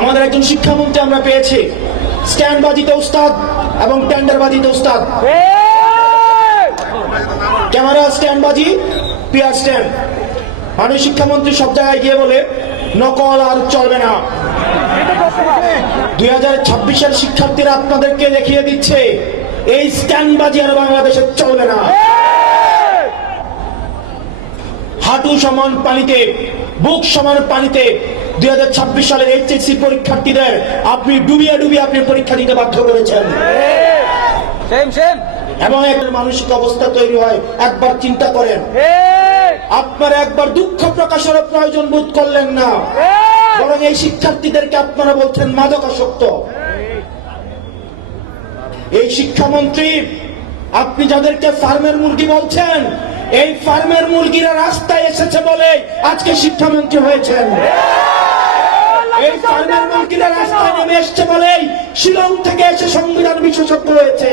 আমাদের একজন শিক্ষামন্ত্রী আমরা পেয়েছি, স্ট্যান্ডবাজিতে উস্তাদ এবং টেন্ডারবাজিতে উস্তাদ। ক্যামেরা স্ট্যান্ডবাজি, পিয়ার স্ট্যান্ড। মাননীয় শিক্ষামন্ত্রী সব জায়গায় গিয়ে বলে নকল আর চলবে না। 2026-এর শিক্ষার্থীরা আপনাদেরকে দেখিয়ে দিচ্ছে এই স্ট্যান্ডবাজি আর বাংলাদেশে চলবে না। হাঁটু সমান পানিতে, বুক সমান পানিতে 2026 সালের এইচএসসি পরীক্ষার্থীদের আপনি ডুবিয়ে ডুবিয়ে আপনি পরীক্ষা দিতে বাধ্য করেছেন। এবং একটা মানসিক অবস্থা তৈরি হয়, একবার চিন্তা করেন। আপনারা একবার দুঃখ প্রকাশের প্রয়োজন বোধ করলেন না, বরং এই শিক্ষার্থীদেরকে আপনারা বলছেন মাদকাসক্ত। এই শিক্ষামন্ত্রী, আপনি যাদেরকে ফার্মের মুরগি বলছেন, এই ফার্মের মুরগিরা রাস্তায় এসেছে বলে আজকে শিক্ষামন্ত্রী হয়েছেন। এই ফার্মের মুরগিরা রাস্তায় নেমে এসছে বলেই শিলং থেকে এসে সংবিধান বিশেষজ্ঞ হয়েছে।